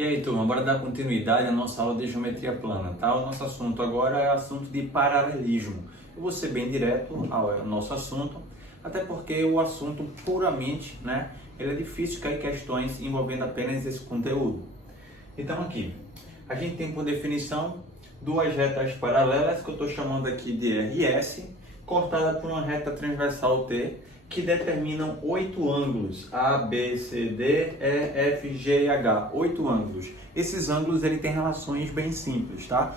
E aí, turma, bora dar continuidade à nossa aula de geometria plana, tá? O nosso assunto agora é assunto de paralelismo. Eu vou ser bem direto ao nosso assunto, até porque o assunto puramente, né, ele é difícil cair questões envolvendo apenas esse conteúdo. Então aqui, a gente tem por definição duas retas paralelas, que eu estou chamando aqui de RS, cortada por uma reta transversal T, que determinam 8 ângulos, A, B, C, D, E, F, G e H, 8 ângulos. Esses ângulos ele tem relações bem simples, tá?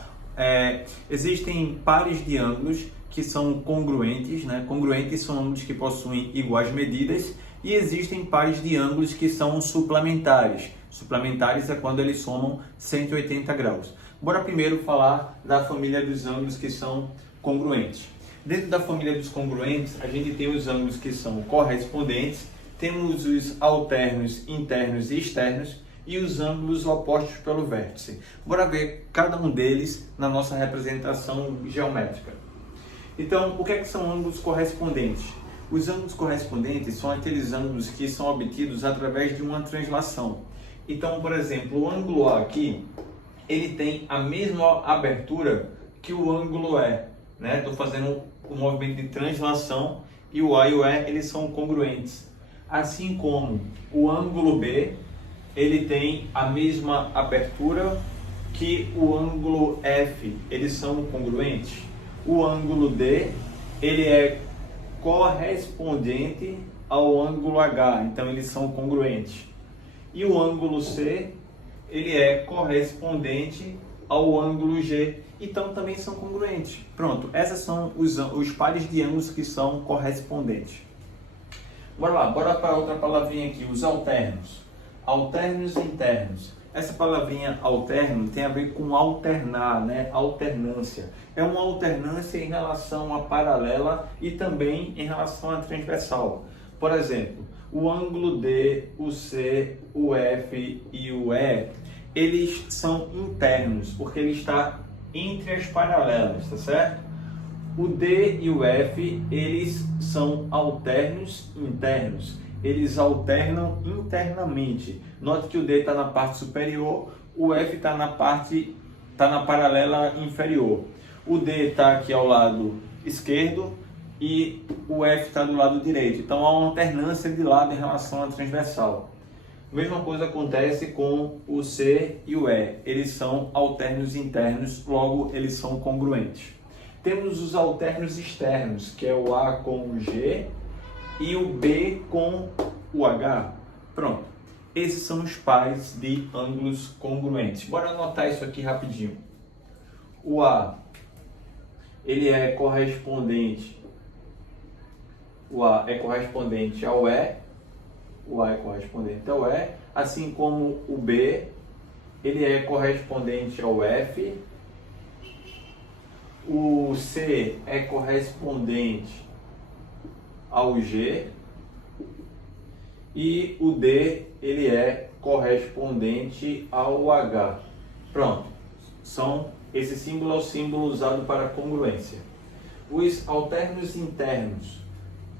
Existem pares de ângulos que são congruentes, né? Congruentes são ângulos que possuem iguais medidas, e existem pares de ângulos que são suplementares. Suplementares é quando eles somam 180 graus. Bora primeiro falar da família dos ângulos que são congruentes. Dentro da família dos congruentes, a gente tem os ângulos que são correspondentes, temos os alternos internos e externos e os ângulos opostos pelo vértice. Bora ver cada um deles na nossa representação geométrica. Então, o que são ângulos correspondentes? Os ângulos correspondentes são aqueles ângulos que são obtidos através de uma translação. Então, por exemplo, o ângulo A aqui, ele tem a mesma abertura que o ângulo E. Estou fazendo o movimento de translação e o A e o E eles são congruentes. Assim como o ângulo B, ele tem a mesma abertura que o ângulo F, eles são congruentes. O ângulo D, ele é correspondente ao ângulo H, então eles são congruentes. E o ângulo C, ele é correspondente ao ângulo G, então também são congruentes. Pronto, esses são os pares de ângulos que são correspondentes. Bora lá, bora para outra palavrinha aqui, os alternos. Alternos internos. Essa palavrinha alterno tem a ver com alternar, né? Alternância. É uma alternância em relação à paralela e também em relação à transversal. Por exemplo, o ângulo D, o C, o F e o E, eles são internos, porque ele está entre as paralelas, tá certo? O D e o F, eles são alternos internos. Eles alternam internamente. Note que o D está na parte superior, o F está na paralela inferior. O D está aqui ao lado esquerdo e o F está do lado direito. Então há uma alternância de lado em relação à transversal. A mesma coisa acontece com o C e o E. Eles são alternos internos, logo eles são congruentes. Temos os alternos externos, que é o A com o G e o B com o H. Pronto. Esses são os pares de ângulos congruentes. Bora anotar isso aqui rapidinho. O A, ele é correspondente. O A é correspondente ao E. O A é correspondente ao E, assim como o B, ele é correspondente ao F. O C é correspondente ao G. E o D, ele é correspondente ao H. Pronto. Esse símbolo é o símbolo usado para congruência. Os alternos internos,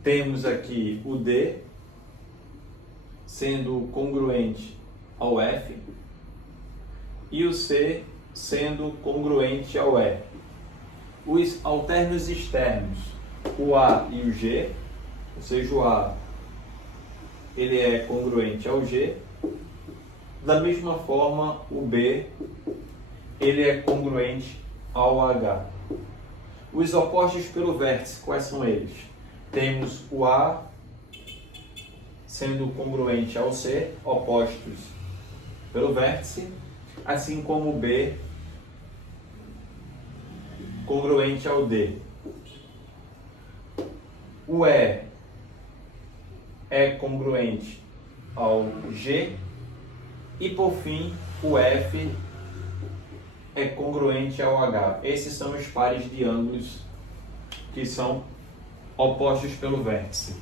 temos aqui o D, sendo congruente ao F, e o C sendo congruente ao E. Os alternos externos, o A e o G, ou seja, o A ele é congruente ao G, da mesma forma o B ele é congruente ao H. Os opostos pelo vértice, quais são eles? Temos o A sendo congruente ao C, opostos pelo vértice, assim como o B, congruente ao D. O E é congruente ao G e, por fim, o F é congruente ao H. Esses são os pares de ângulos que são opostos pelo vértice.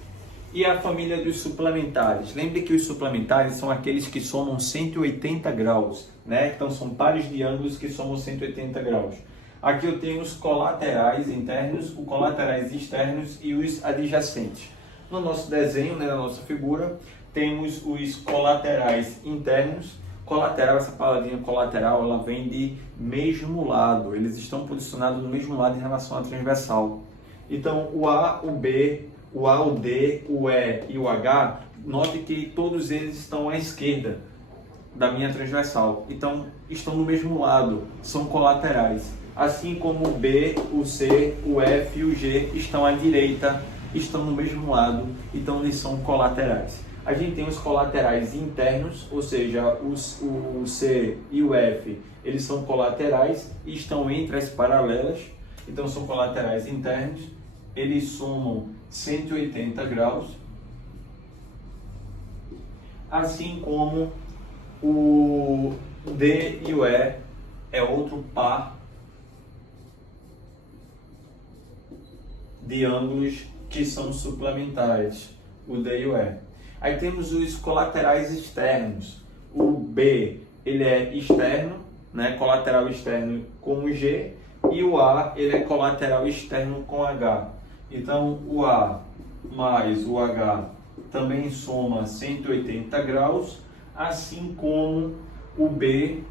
E a família dos suplementares. Lembre que os suplementares são aqueles que somam 180 graus, né? Então são pares de ângulos que somam 180 graus. Aqui eu tenho os colaterais internos, os colaterais externos e os adjacentes. No nosso desenho, né, na nossa figura, temos os colaterais internos Colateral, essa palavrinha colateral, ela vem de mesmo lado. Eles estão posicionados no mesmo lado em relação à transversal. Então, o A, o B, o A, o D, o E e o H, note que todos eles estão à esquerda da minha transversal. Então, estão no mesmo lado, são colaterais. Assim como o B, o C, o F e o G estão à direita, estão no mesmo lado, então eles são colaterais. A gente tem os colaterais internos, ou seja, o C e o F, eles são colaterais e estão entre as paralelas, então são colaterais internos, eles somam 180 graus, assim como o D e o E é outro par de ângulos que são suplementares, o D e o E. Aí temos os colaterais externos. O B, ele é externo, né, colateral externo com o G, e o A, ele é colateral externo com H. Então, o A mais o H também soma 180 graus, assim como o B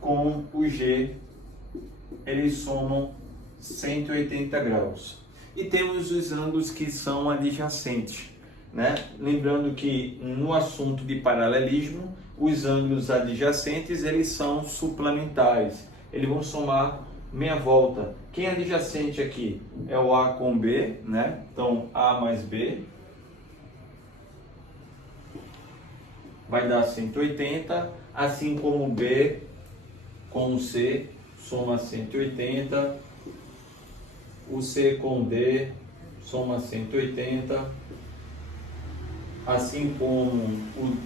com o G, eles somam 180 graus. E temos os ângulos que são adjacentes, né? Lembrando que no assunto de paralelismo, os ângulos adjacentes eles são suplementares, eles vão somar meia volta. Quem é adjacente aqui é o A com B, né? Então A mais B vai dar 180, assim como o B com o C soma 180, o C com D soma 180, assim como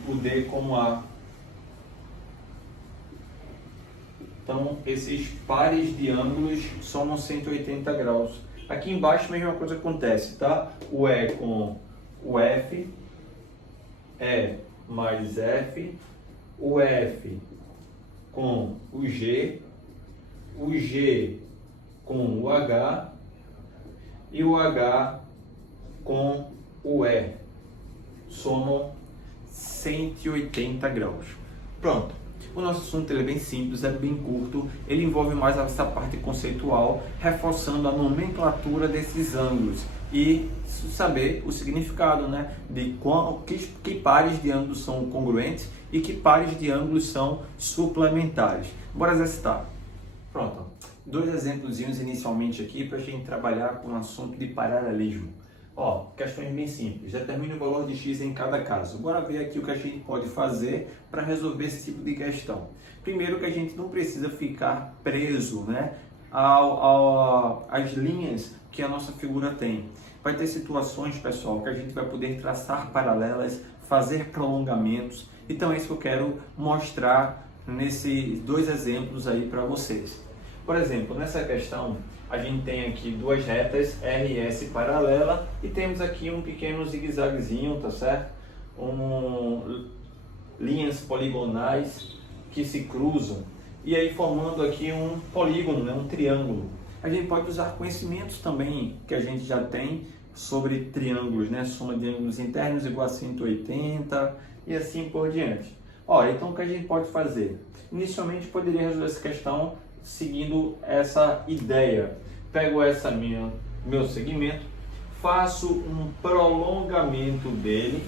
o D com o A. Então, esses pares de ângulos somam 180 graus. Aqui embaixo a mesma coisa acontece, tá? O E com o F, E mais F, o F com o G com o H e o H com o E. Somam 180 graus. Pronto. O nosso assunto ele é bem simples, é bem curto, ele envolve mais essa parte conceitual, reforçando a nomenclatura desses ângulos e saber o significado, né, de que pares de ângulos são congruentes e que pares de ângulos são suplementares. Bora exercitar. Pronto. Dois exemplos inicialmente aqui para a gente trabalhar com o assunto de paralelismo. Ó, questões bem simples, determine o valor de x em cada caso. Bora ver aqui o que a gente pode fazer para resolver esse tipo de questão. Primeiro que a gente não precisa ficar preso, né, às linhas que a nossa figura tem. Vai ter situações, pessoal, que a gente vai poder traçar paralelas, fazer prolongamentos. Então é isso que eu quero mostrar nesses dois exemplos aí para vocês. Por exemplo, nessa questão, a gente tem aqui duas retas R e S paralela e temos aqui um pequeno zigue-zaguezinho, tá certo? Linhas poligonais que se cruzam e aí formando aqui um polígono, né? Um triângulo. A gente pode usar conhecimentos também que a gente já tem sobre triângulos, né? Soma de ângulos internos igual a 180 e assim por diante. Ó, então o que a gente pode fazer? Inicialmente poderia resolver essa questão seguindo essa ideia. Pego meu segmento, faço um prolongamento dele,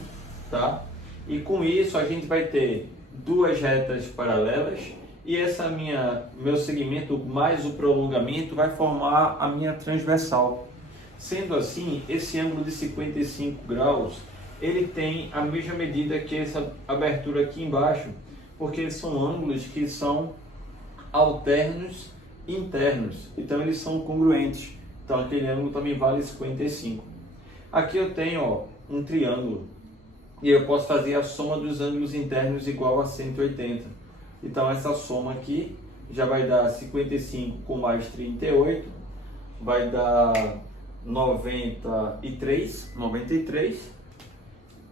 tá? E com isso a gente vai ter duas retas paralelas e meu segmento mais o prolongamento vai formar a minha transversal. Sendo assim, esse ângulo de 55 graus, ele tem a mesma medida que essa abertura aqui embaixo, porque são ângulos que são alternos internos, então eles são congruentes, então aquele ângulo também vale 55. Aqui eu tenho, ó, um triângulo e eu posso fazer a soma dos ângulos internos igual a 180, então essa soma aqui já vai dar 55 com mais 38, vai dar 93,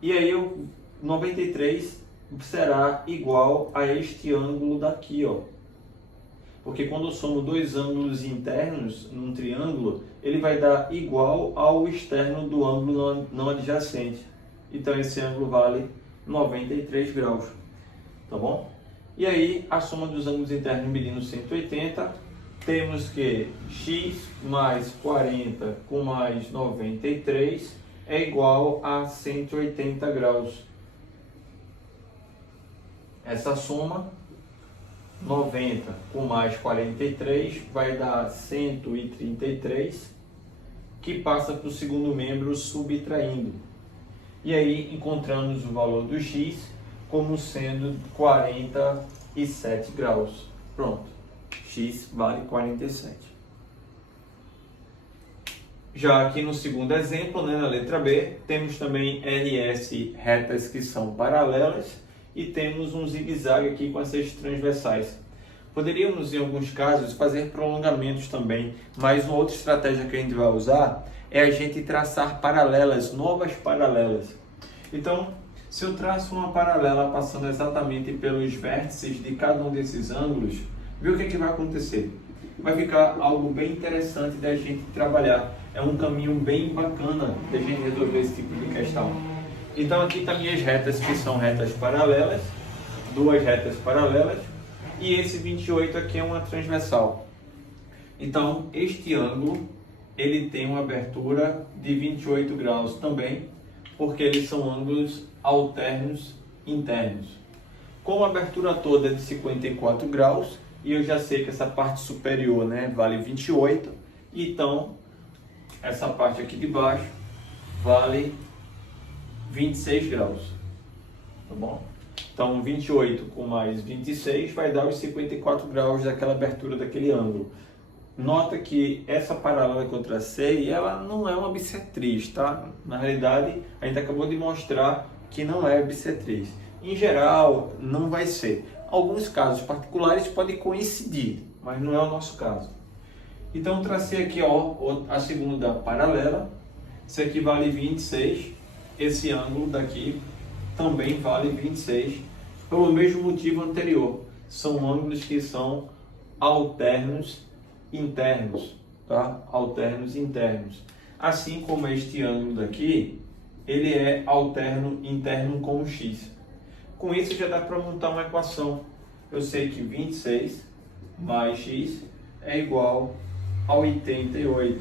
e aí 93 será igual a este ângulo daqui, ó. Porque quando eu somo dois ângulos internos num triângulo, ele vai dar igual ao externo do ângulo não adjacente. Então esse ângulo vale 93 graus, tá bom? E aí, a soma dos ângulos internos medindo 180, temos que x mais 40 com mais 93 é igual a 180 graus. Essa soma, 90 com mais 43, vai dar 133, que passa para o segundo membro subtraindo. E aí encontramos o valor do x como sendo 47 graus. Pronto, x vale 47. Já aqui no segundo exemplo, né, na letra B, temos também RS retas que são paralelas e temos um zigue-zague aqui com essas transversais. Poderíamos, em alguns casos, fazer prolongamentos também, mas uma outra estratégia que a gente vai usar é a gente traçar paralelas, novas paralelas. Então, se eu traço uma paralela passando exatamente pelos vértices de cada um desses ângulos, viu o que vai acontecer? Vai ficar algo bem interessante da gente trabalhar. É um caminho bem bacana da gente resolver esse tipo de questão. Então aqui estão minhas retas, que são retas paralelas, duas retas paralelas, e esse 28 aqui é uma transversal. Então este ângulo, ele tem uma abertura de 28 graus também, porque eles são ângulos alternos internos. Com a abertura toda de 54 graus, e eu já sei que essa parte superior, né, vale 28, então essa parte aqui de baixo vale 26 graus, tá bom? Então 28 com mais 26 vai dar os 54 graus daquela abertura daquele ângulo. Nota que essa paralela que eu tracei, ela não é uma bissetriz, tá? Na realidade, a gente acabou de mostrar que não é bissetriz. Em geral, não vai ser. Alguns casos particulares podem coincidir, mas não é o nosso caso. Então, tracei aqui ó, a segunda paralela. Isso aqui vale 26. Esse ângulo daqui também vale 26, pelo mesmo motivo anterior. São ângulos que são alternos internos, tá? Alternos internos. Assim como este ângulo daqui, ele é alterno interno com x. Com isso já dá para montar uma equação. Eu sei que 26 mais x é igual a 88.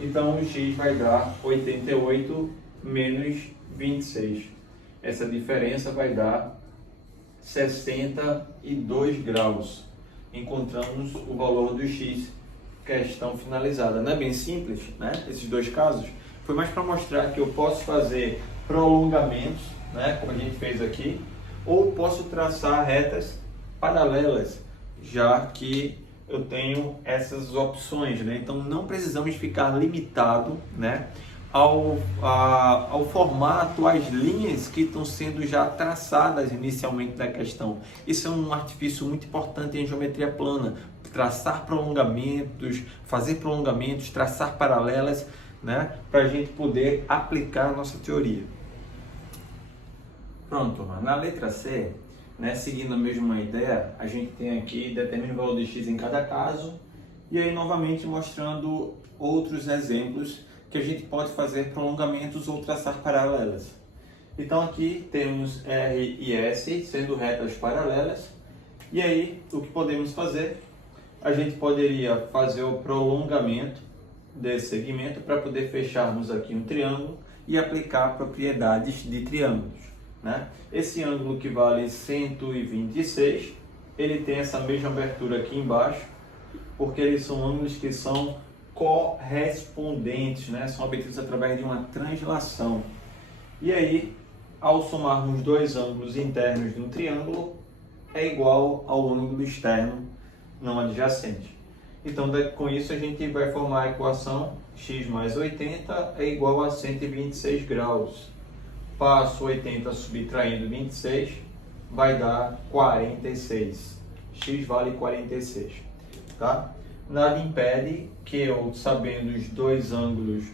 Então o x vai dar 88 menos 26. Essa diferença vai dar 62 graus. Encontramos o valor do x. Questão finalizada. Não é bem simples, né? Esses dois casos. Foi mais para mostrar que eu posso fazer prolongamentos, né? Como a gente fez aqui, ou posso traçar retas paralelas, já que eu tenho essas opções, né? Então não precisamos ficar limitado, né, ao formato, às linhas que estão sendo já traçadas inicialmente da questão. Isso é um artifício muito importante em geometria plana, traçar prolongamentos, fazer prolongamentos, traçar paralelas, né, para a gente poder aplicar a nossa teoria. Pronto, na letra C, né, seguindo a mesma ideia, a gente tem aqui determina o valor de x em cada caso, e aí novamente mostrando outros exemplos que a gente pode fazer prolongamentos ou traçar paralelas. Então aqui temos R e S sendo retas paralelas, e aí o que podemos fazer? A gente poderia fazer o prolongamento desse segmento para poder fecharmos aqui um triângulo e aplicar propriedades de triângulos, né? Esse ângulo que vale 126, ele tem essa mesma abertura aqui embaixo, porque eles são ângulos que são correspondentes, né? São obtidos através de uma translação. E aí, ao somarmos dois ângulos internos de um triângulo, é igual ao ângulo externo não adjacente. Então, com isso, a gente vai formar a equação x mais 80 é igual a 126 graus. Passo 80 subtraindo 26, vai dar 46. X vale 46. Tá? Nada impede que eu, sabendo os dois ângulos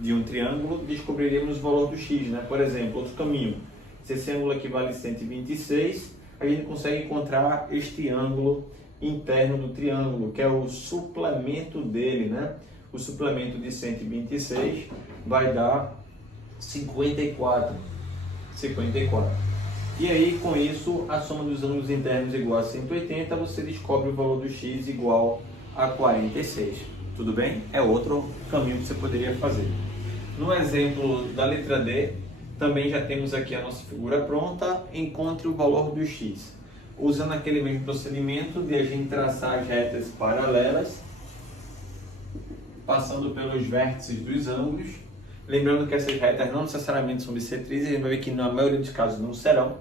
de um triângulo, descobriremos o valor do x, né? Por exemplo, outro caminho. Se esse ângulo aqui vale 126, a gente consegue encontrar este ângulo interno do triângulo, que é o suplemento dele, né? O suplemento de 126 vai dar 54. E aí, com isso, a soma dos ângulos internos igual a 180, você descobre o valor do x igual a 46. Tudo bem? É outro caminho que você poderia fazer. No exemplo da letra D, também já temos aqui a nossa figura pronta. Encontre o valor do x. Usando aquele mesmo procedimento de a gente traçar as retas paralelas, passando pelos vértices dos ângulos. Lembrando que essas retas não necessariamente são bissetrizes, a gente vai ver que na maioria dos casos não serão,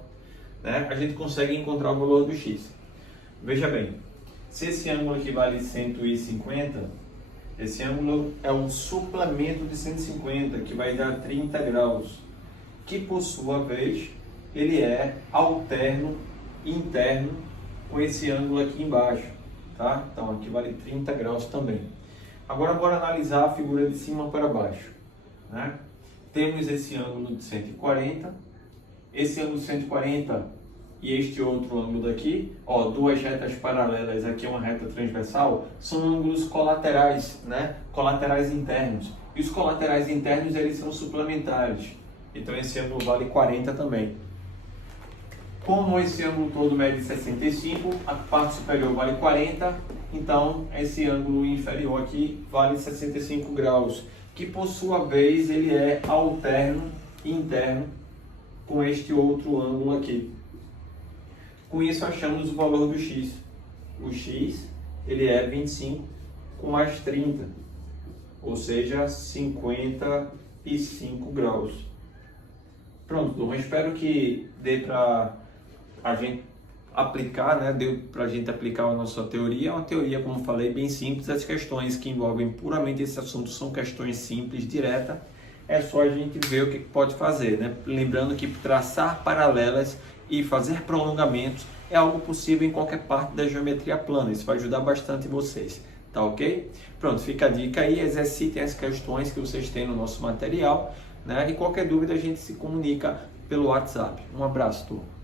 né? A gente consegue encontrar o valor do x. Veja bem, se esse ângulo aqui vale 150, esse ângulo é um suplemento de 150, que vai dar 30 graus, que por sua vez, ele é alterno interno com esse ângulo aqui embaixo, tá? Então aqui vale 30 graus também. Agora bora analisar a figura de cima para baixo, né? Temos esse ângulo de 140, esse ângulo de 140 e este outro ângulo daqui, ó, duas retas paralelas, aqui é uma reta transversal, são ângulos colaterais, né? Colaterais internos. E os colaterais internos, eles são suplementares. Então esse ângulo vale 40 também. Como esse ângulo todo mede 65, a parte superior vale 40, então esse ângulo inferior aqui vale 65 graus, que por sua vez ele é alterno interno com este outro ângulo aqui. Com isso achamos o valor do x. O x ele é 25 com mais 30, ou seja, 55 graus. Pronto, turma, espero que dê para a gente aplicar, né? Deu para a gente aplicar a nossa teoria. É uma teoria, como falei, bem simples. As questões que envolvem puramente esse assunto são questões simples, diretas. É só a gente ver o que pode fazer, né? Lembrando que traçar paralelas e fazer prolongamentos é algo possível em qualquer parte da geometria plana. Isso vai ajudar bastante vocês, tá ok? Pronto, fica a dica aí, exercitem as questões que vocês têm no nosso material, né? E qualquer dúvida a gente se comunica pelo WhatsApp. Um abraço, turma.